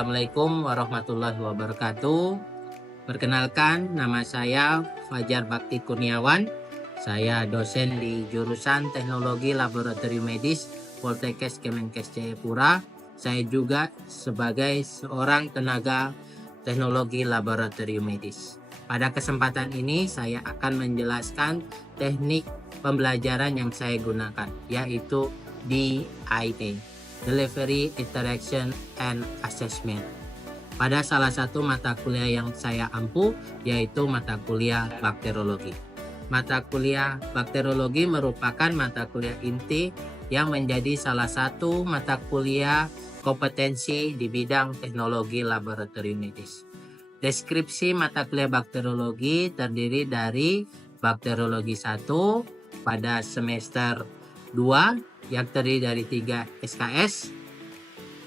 Assalamualaikum warahmatullahi wabarakatuh. Perkenalkan, nama saya Fajar Bakti Kurniawan. Saya dosen di jurusan Teknologi Laboratorium Medis Poltekkes Kemenkes Jayapura. Saya juga sebagai seorang tenaga teknologi laboratorium medis. Pada kesempatan ini saya akan menjelaskan teknik pembelajaran yang saya gunakan, yaitu DIA, Delivery, Interaction, and Assessment. Pada salah satu mata kuliah yang saya ampu, yaitu mata kuliah bakteriologi. Mata kuliah bakteriologi merupakan mata kuliah inti yang menjadi salah satu mata kuliah kompetensi di bidang teknologi laboratorium medis. Deskripsi mata kuliah bakteriologi terdiri dari bakteriologi 1 pada semester 2 yang terdiri dari 3 SKS,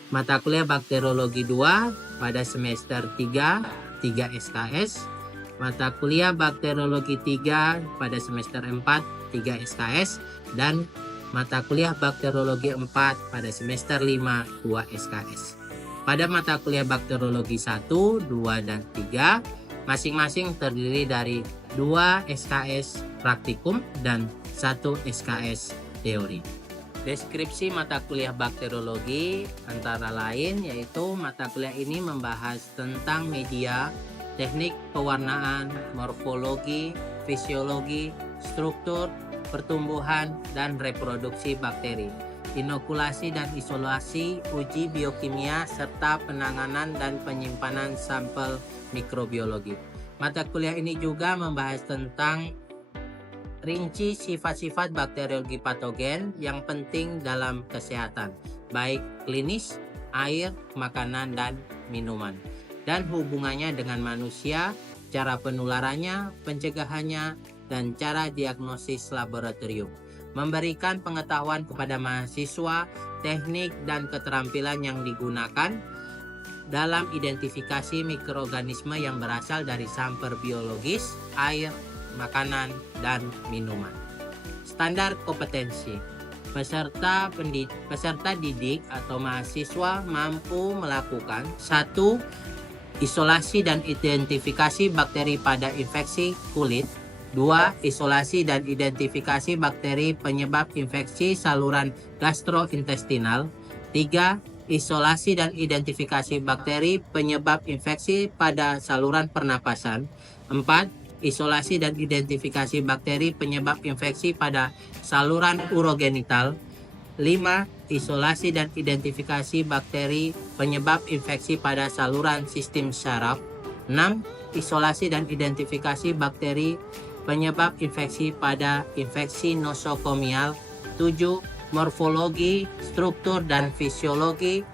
mata kuliah bakteriologi 2 pada semester 3 SKS, mata kuliah bakteriologi 3 pada semester 4 3 SKS, dan mata kuliah bakteriologi 4 pada semester 5 2 SKS. Pada mata kuliah bakteriologi 1, 2, dan 3 masing-masing terdiri dari 2 SKS praktikum dan 1 SKS teori. Deskripsi mata kuliah bakteriologi antara lain yaitu mata kuliah ini membahas tentang media, teknik pewarnaan, morfologi, fisiologi, struktur, pertumbuhan, dan reproduksi bakteri, inokulasi dan isolasi, uji biokimia, serta penanganan dan penyimpanan sampel mikrobiologi. Mata kuliah ini juga membahas tentang rinci sifat-sifat bakteriologi patogen yang penting dalam kesehatan, baik klinis, air, makanan, dan minuman, dan hubungannya dengan manusia, cara penularannya, pencegahannya, dan cara diagnosis laboratorium. Memberikan pengetahuan kepada mahasiswa, teknik dan keterampilan yang digunakan dalam identifikasi mikroorganisme yang berasal dari sampel biologis, air, makanan, dan minuman. Standar kompetensi. Peserta didik atau mahasiswa mampu melakukan 1. Isolasi dan identifikasi bakteri pada infeksi kulit. 2. Isolasi dan identifikasi bakteri penyebab infeksi saluran gastrointestinal. 3. Isolasi dan identifikasi bakteri penyebab infeksi pada saluran pernapasan. 4. Isolasi dan identifikasi bakteri penyebab infeksi pada saluran urogenital. 5. Isolasi dan identifikasi bakteri penyebab infeksi pada saluran sistem saraf. 6. Isolasi dan identifikasi bakteri penyebab infeksi pada infeksi nosokomial. 7. Morfologi, struktur, dan fisiologi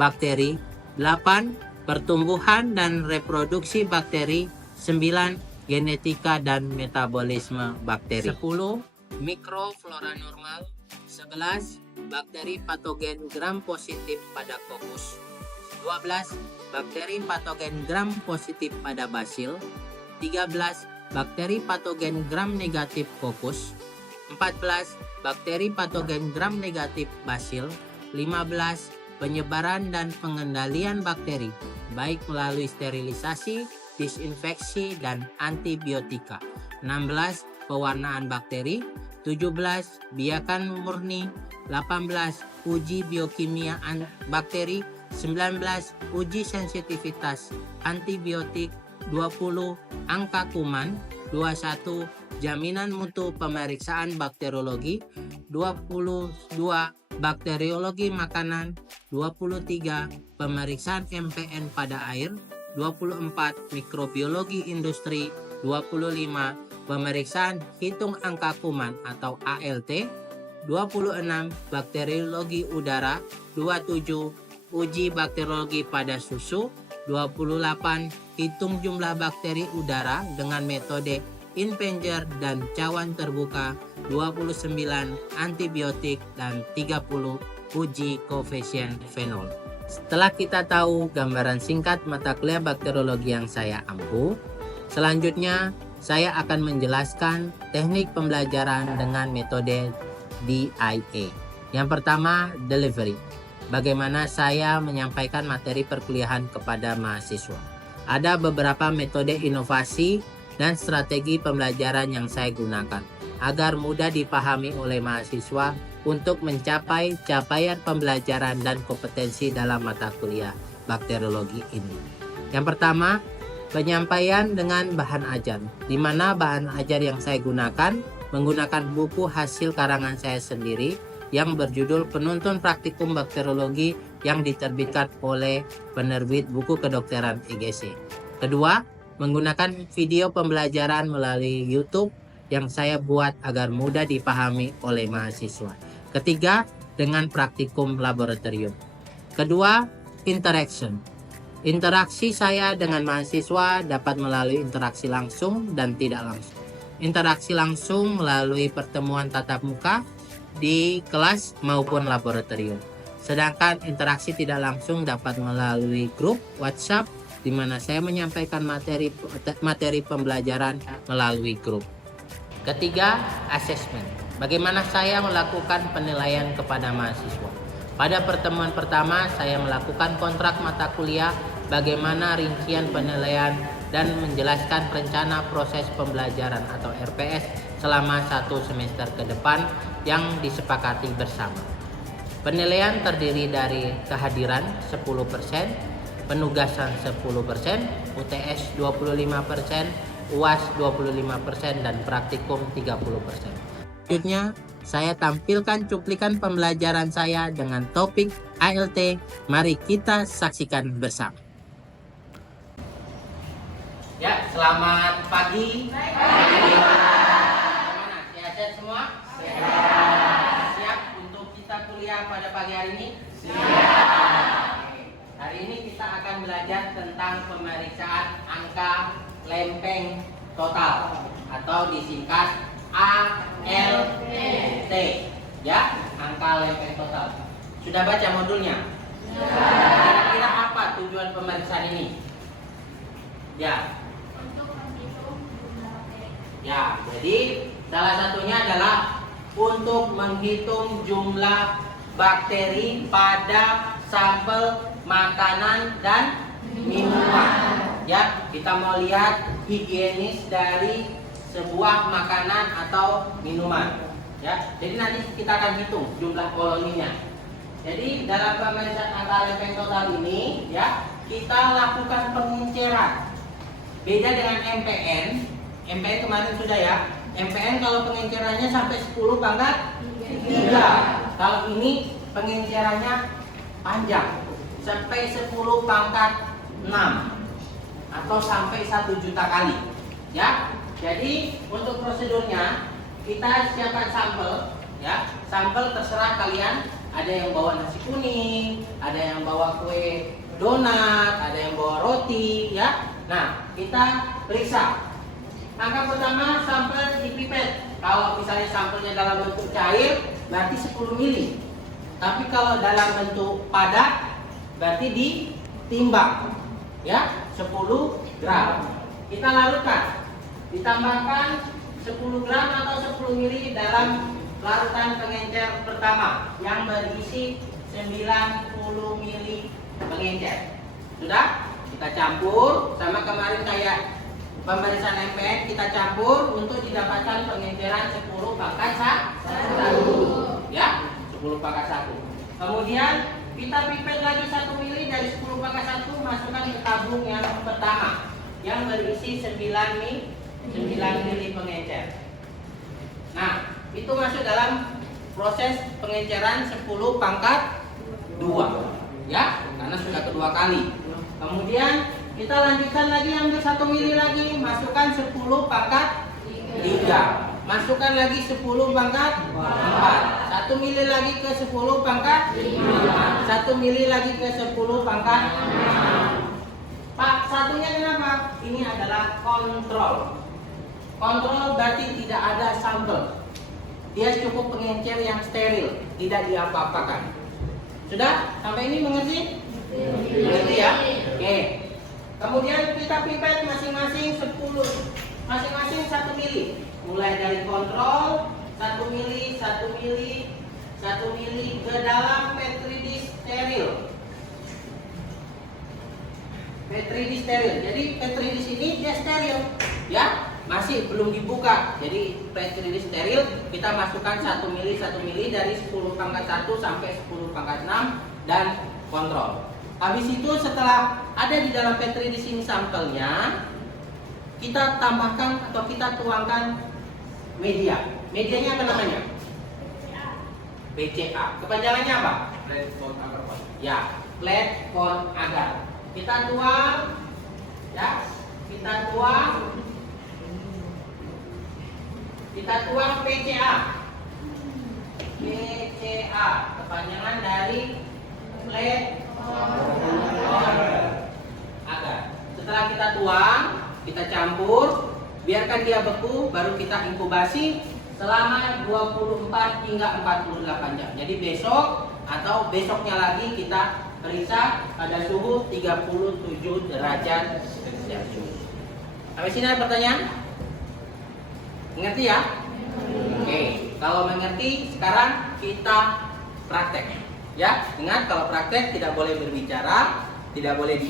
bakteri. 8. Pertumbuhan dan reproduksi bakteri. 9. Genetika dan metabolisme bakteri. 10. Mikroflora normal. 11. Bakteri patogen gram positif pada kokus. 12. Bakteri patogen gram positif pada basil. 13. Bakteri patogen gram negatif kokus. 14. Bakteri patogen gram negatif basil. 15. Penyebaran dan pengendalian bakteri, baik melalui sterilisasi, disinfeksi, dan antibiotika. 16. Pewarnaan bakteri. 17. Biakan murni. 18. Uji biokimia bakteri. 19. Uji sensitivitas antibiotik. 20. Angka kuman. 21. Jaminan mutu pemeriksaan bakteriologi. 22. Bakteriologi makanan. 23. Pemeriksaan MPN pada air. 24. Mikrobiologi industri. 25. Pemeriksaan hitung angka kuman atau ALT. 26. Bakteriologi udara. 27. Uji bakteriologi pada susu. 28. Hitung jumlah bakteri udara dengan metode Inpenger dan cawan terbuka. 29. Antibiotik, dan 30. Uji koefisien fenol. Setelah kita tahu gambaran singkat mata kuliah bakteriologi yang saya ampu, selanjutnya saya akan menjelaskan teknik pembelajaran dengan metode DIA. Yang pertama, delivery. bagaimana saya menyampaikan materi perkuliahan kepada mahasiswa. Ada beberapa metode inovasi dan strategi pembelajaran yang saya gunakan agar mudah dipahami oleh mahasiswa untuk mencapai capaian pembelajaran dan kompetensi dalam mata kuliah bakteriologi ini. Yang pertama, penyampaian dengan bahan ajar, di mana bahan ajar yang saya gunakan menggunakan buku hasil karangan saya sendiri yang berjudul Penuntun Praktikum Bakteriologi yang diterbitkan oleh penerbit buku kedokteran IGC. Kedua, menggunakan video pembelajaran melalui YouTube yang saya buat agar mudah dipahami oleh mahasiswa. Ketiga, dengan praktikum laboratorium. Kedua, interaction. Interaksi saya dengan mahasiswa dapat melalui interaksi langsung dan tidak langsung. Interaksi langsung melalui pertemuan tatap muka di kelas maupun laboratorium. Sedangkan interaksi tidak langsung dapat melalui grup WhatsApp di mana saya menyampaikan materi pembelajaran melalui grup. Ketiga, assessment. Bagaimana saya melakukan penilaian kepada mahasiswa? Pada pertemuan pertama, saya melakukan kontrak mata kuliah, bagaimana rincian penilaian dan menjelaskan rencana proses pembelajaran atau RPS selama 1 semester ke depan yang disepakati bersama. Penilaian terdiri dari kehadiran 10%, penugasan 10%, UTS 25%, UAS 25%, dan praktikum 30%. Selanjutnya, saya tampilkan cuplikan pembelajaran saya dengan topik ALT. Mari kita saksikan bersama. Ya, selamat pagi. Bagaimana? Sehat semua? Siap untuk kita kuliah pada pagi hari ini? Siap. Hari ini kita akan belajar tentang pemeriksaan angka lempeng total atau disingkat ALT. Ya, angka lempeng total. Sudah baca modulnya? Kira-kira apa tujuan pemeriksaan ini? Ya. Ya, jadi salah satunya adalah untuk menghitung jumlah bakteri pada sampel makanan dan minuman. Ya, kita mau lihat higienis dari sebuah makanan atau minuman. Ya, jadi nanti kita akan hitung jumlah koloninya. Jadi dalam pemeriksaan angka lempeng total ini, ya, kita lakukan pengenceran. Beda dengan MPN. MPN kemarin sudah ya. MPN kalau pengencerannya sampai 10 pangkat 3. Kalau ini pengencerannya panjang sampai 10 pangkat 6 atau sampai 1 juta kali. Ya. Jadi untuk prosedurnya kita siapkan sampel, ya. Sampel terserah kalian, ada yang bawa nasi kuning, ada yang bawa kue donat, ada yang bawa roti, ya. Nah, kita periksa. Langkah pertama, sampel dipipet. Kalau misalnya sampelnya dalam bentuk cair, berarti 10 mili. Tapi kalau dalam bentuk padat, berarti ditimbang, ya, 10 gram. Kita larutkan, ditambahkan 10 gram atau 10 mili dalam larutan pengencer pertama yang berisi 90 mili pengencer. Sudah? Kita campur sama kemarin kayak pemeriksaan MPN, kita campur untuk didapatkan pengenceran 10 pangkat 1. Ya, 10 pangkat 1. Kemudian kita pipet lagi 1 mili dari 10 pangkat 1, masukkan ke tabung yang pertama yang berisi 9 mili pengencer. Nah, itu masuk dalam proses pengenceran 10 pangkat 2. Ya, karena sudah kedua kali. Kemudian kita lanjutkan lagi, ambil 1 mili lagi, masukkan 10 pangkat 3. Masukkan lagi 10 pangkat 4. 1 mili lagi ke 10 pangkat 5. 1 mili lagi ke 10 pangkat 6. Pak, satunya kenapa? Ini adalah kontrol. Kontrol berarti tidak ada sampel. Dia cukup pengencer yang steril, tidak diapa-apakan. Sudah? Sampai ini mengerti? Mengerti ya? Oke. Kemudian kita pipet masing-masing 1 mili. Mulai dari kontrol 1 mili, 1 mili, 1 mili ke dalam petri dish steril. Petri dish steril. Jadi petri dish ini dia steril, ya, masih belum dibuka. Jadi petri dish steril kita masukkan 1 mili dari 10 pangkat 1 sampai 10 pangkat 6 dan kontrol. Habis itu setelah ada di dalam petri dish ini sampelnya, kita tambahkan atau kita tuangkan media. Medianya apa namanya? BCA. Kepanjangannya apa? Flat cone agar. Ya, flat cone agar. Kita tuang, ya, kita tuang PCA. PCA kepanjangan dari flat cone agar. Setelah kita tuang, kita campur, biarkan dia beku, baru kita inkubasi selama 24 hingga 48 jam. Jadi besok atau besoknya lagi kita periksa pada suhu 37 derajat Celcius. Sampai sini ada pertanyaan? Mengerti ya? Oke, kalau mengerti sekarang kita praktek. Ya, ingat kalau praktek tidak boleh berbicara, tidak boleh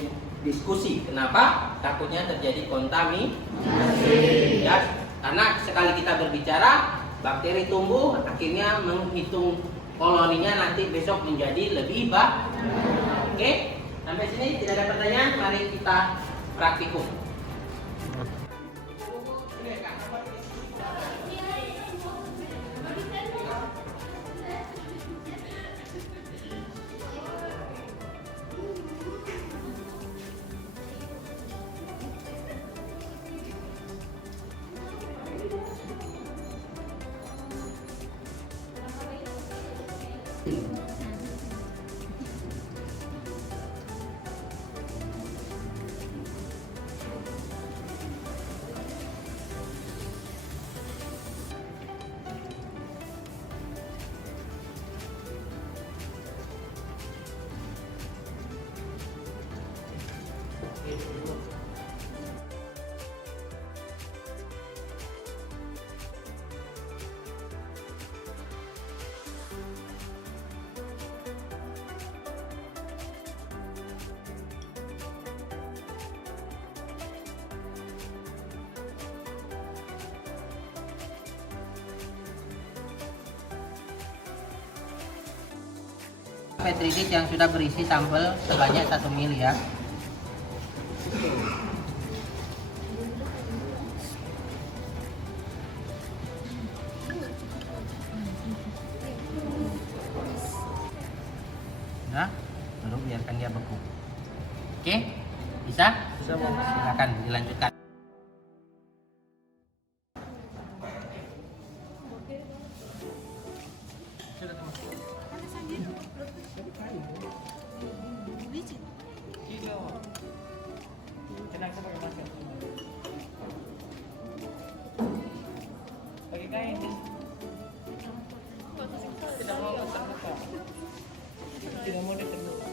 diskusi. Kenapa? Takutnya terjadi kontaminasi. Ya, karena sekali kita berbicara, bakteri tumbuh, akhirnya menghitung koloninya nanti besok menjadi lebih banyak. Oke, sampai sini tidak ada pertanyaan. Mari kita praktikum. Petri dish yang sudah berisi sampel sebanyak 1 mili ya. Nah, baru biarkan dia beku. Oke, bisa? Silakan dilanjutkan. Pakai kain. Tidak mau terbuka. Tidak mau terbuka.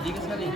Sedikit sekali.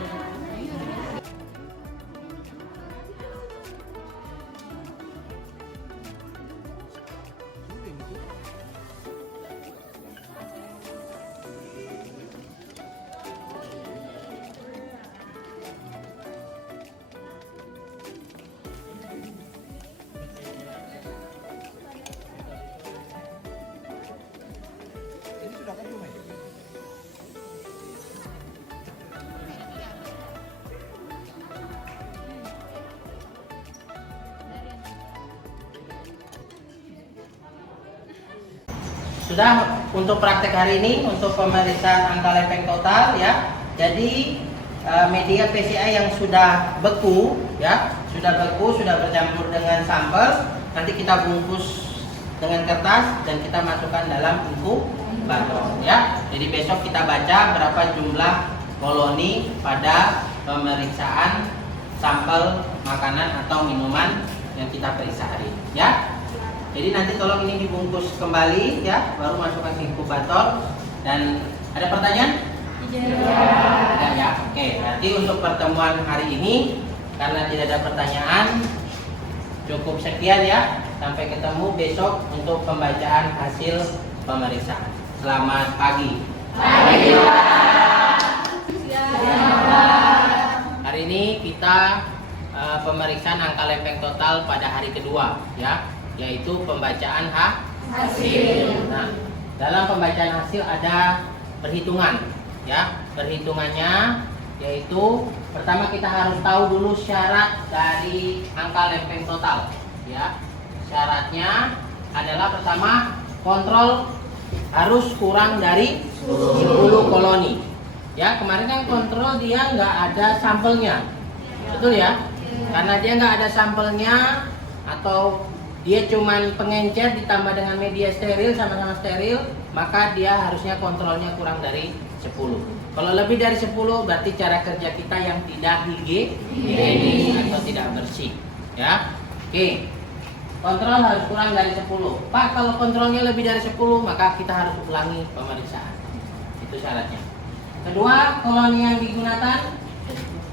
sudah untuk praktek hari ini untuk pemeriksaan angka lempeng total ya. Jadi media PCI yang sudah beku ya, sudah bercampur dengan sampel, nanti kita bungkus dengan kertas dan kita masukkan dalam inkubator ya. Jadi besok kita baca berapa jumlah koloni pada pemeriksaan sampel makanan atau minuman yang kita periksa hari ini ya. Jadi nanti tolong ini dibungkus kembali ya, baru masukkan ke inkubator. Dan ada pertanyaan? Tidak ya. Oke, berarti untuk pertemuan hari ini karena tidak ada pertanyaan, cukup sekian ya. Sampai ketemu besok untuk pembacaan hasil pemeriksaan. Selamat pagi. Hari ini kita pemeriksaan angka lempeng total pada hari kedua ya, yaitu pembacaan hasil. Nah, dalam pembacaan hasil ada perhitungan ya. Perhitungannya yaitu pertama kita harus tahu dulu syarat dari angka lempeng total ya. Syaratnya adalah pertama, kontrol harus kurang dari 10 koloni ya. Kemarin kan kontrol dia nggak ada sampelnya, betul ya? Karena dia nggak ada sampelnya atau dia cuman pengencer ditambah dengan media steril, sama-sama steril, maka dia harusnya kontrolnya kurang dari 10. Kalau lebih dari 10 berarti cara kerja kita yang tidak higienis atau tidak bersih ya. Oke, kontrol harus kurang dari 10. Pak, kalau kontrolnya lebih dari 10 maka kita harus ulangi pemeriksaan. Itu syaratnya. Kedua, koloni yang digunakan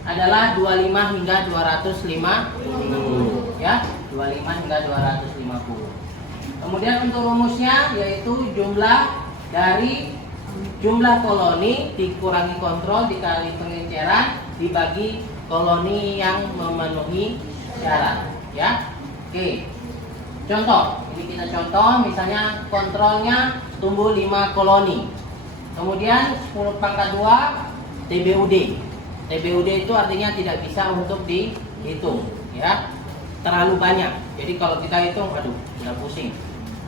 adalah 25 hingga 250 ya, 25 hingga 250. Kemudian untuk rumusnya yaitu jumlah koloni dikurangi kontrol dikali pengenceran dibagi koloni yang memenuhi syarat ya. Oke. Contoh, ini kita contoh misalnya kontrolnya tumbuh 5 koloni. Kemudian 10 pangkat 2 TBUD. TBUD itu artinya tidak bisa untuk dihitung ya, terlalu banyak. Jadi kalau kita hitung, aduh, udah pusing.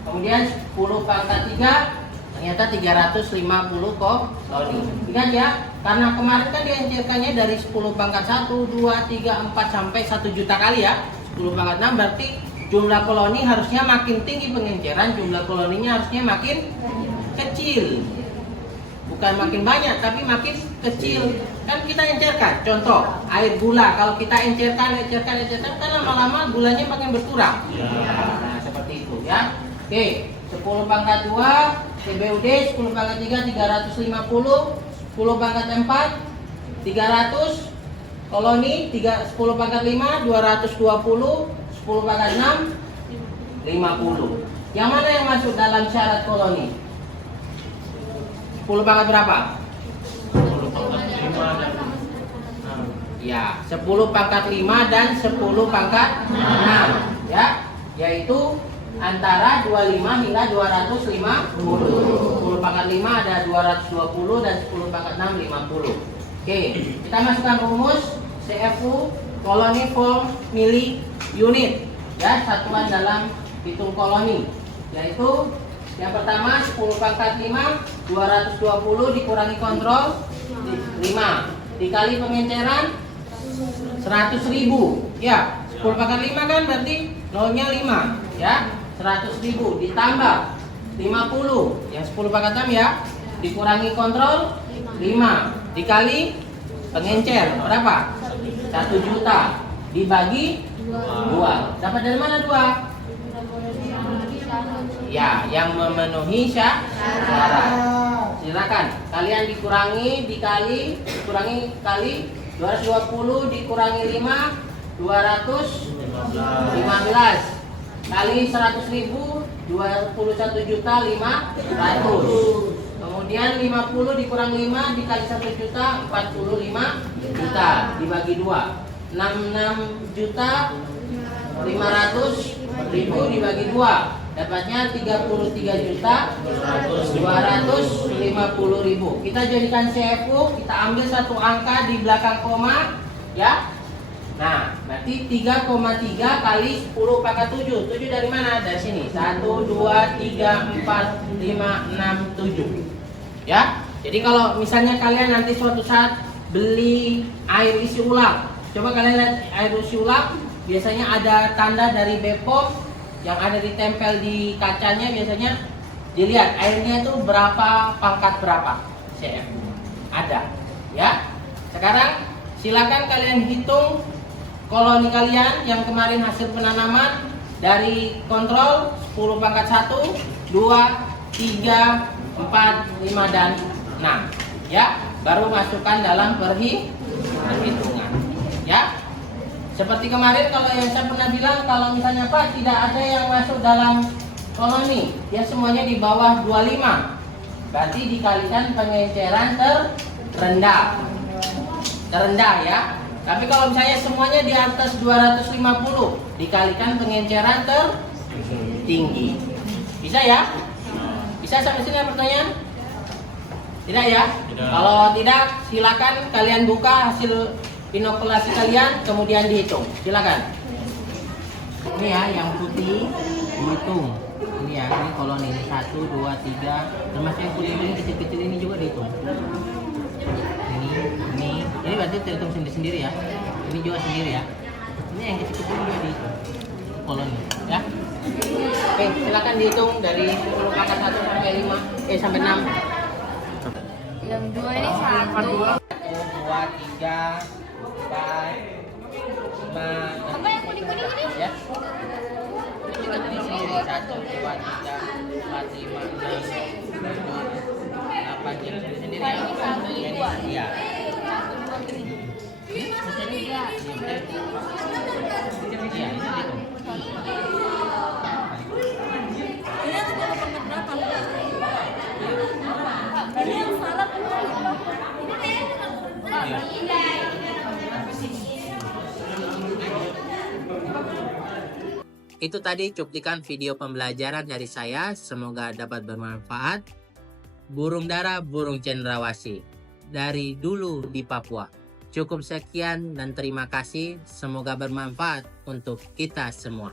Kemudian 10 pangkat 3 ternyata 350 koloni. Ingat ya, karena kemarin kan diencerkannya dari 10 pangkat 1, 2, 3, 4 sampai 1 juta kali ya. 10 pangkat 6 berarti jumlah koloni harusnya makin tinggi pengenceran, jumlah koloninya harusnya makin kecil. Bukan makin banyak, tapi makin kecil. Kan kita encerkan, contoh air gula, kalau kita encerkan kan lama-lama gulanya makin berkurang. Nah, seperti itu ya. Oke, 10 pangkat 2 TBUD, 10 pangkat 3 350, 10 pangkat 4 300 koloni, 10 pangkat 5 220, 10 pangkat 6 50. Yang mana yang masuk dalam syarat koloni? 10 pangkat berapa? 10 pangkat 5 ya, 10 pangkat 5 dan 10 pangkat 6 ya, yaitu antara 25 hingga 250. 10 pangkat 5 ada 220 dan 10 pangkat 6 50. Oke, kita masukkan rumus CFU koloni per mili unit ya, satuan dalam hitung koloni, yaitu yang pertama 10 pangkat 5 220 dikurangi kontrol 5 dikali pengenceran 100.000 ya. 10 pangkat 5 kan berarti nolnya 5 ya, 100.000 ditambah 50 ya, 10 pangkat 6 ya, dikurangi kontrol 5 dikali pengencer berapa? 1 juta dibagi 2. Dapat dari mana 2? Ya, yang memenuhi syarat. Silakan kalian dikurangi kali 220 dikurangi 5 215 kali 100.000 21 juta 500. Kemudian 50 dikurang 5 dikali 1 juta 45 juta dibagi 2 66 juta 500.000 dibagi 2 dapatnya 33 juta 250.000. Kita jadikan CFU, kita ambil satu angka di belakang koma ya. Nah, berarti 3,3 kali 10 pangkat 7. 7 dari mana? Dari sini. 1, 2, 3, 4, 5, 6, 7. Ya. Jadi kalau misalnya kalian nanti suatu saat beli air isi ulang, coba kalian lihat air isi ulang, biasanya ada tanda dari Bepom yang ada ditempel di kacanya, biasanya dilihat airnya itu berapa pangkat berapa cm. Ada. Ya. Sekarang silakan kalian hitung koloni kalian yang kemarin hasil penanaman dari kontrol 10 pangkat 1, 2, 3, 4, 5, dan 6. Ya, baru masukkan dalam perhitungan. Ya, seperti kemarin kalau yang saya pernah bilang, kalau misalnya Pak tidak ada yang masuk dalam koloni, ya semuanya di bawah 25. Berarti dikalikan pengenceran terendah ya. Tapi kalau misalnya semuanya di atas 250, dikalikan pengenceran tertinggi. Bisa ya? Bisa sampai sini pertanyaan? Tidak ya? Tidak. Kalau tidak, silakan kalian buka hasil inokulasi kalian, kemudian dihitung. Silakan. Ini ya, yang putih dihitung. Ini ya, ini koloni ini 1, 2, 3. Termasuk yang putih ini kecil-kecil ini juga dihitung. Ini berarti terhitung sendiri-sendiri ya. Ini juga sendiri ya. Ini yang kecil-kecil juga dihitung koloni ya. Oke, silakan dihitung dari 10 pangkat 1 sampai 5 sampai 6. Yang 2 ini 1, 2, 3, 4, 5. apa yang kuning-kuning ini? Ya. Ini sendiri 1, 2, 3, 4, 5, 6, 8 sendiri ya. Iya. Itu tadi cuplikan video pembelajaran dari saya, semoga dapat bermanfaat. Burung dara, burung cendrawasih dari dulu di Papua. Cukup sekian dan terima kasih, semoga bermanfaat untuk kita semua.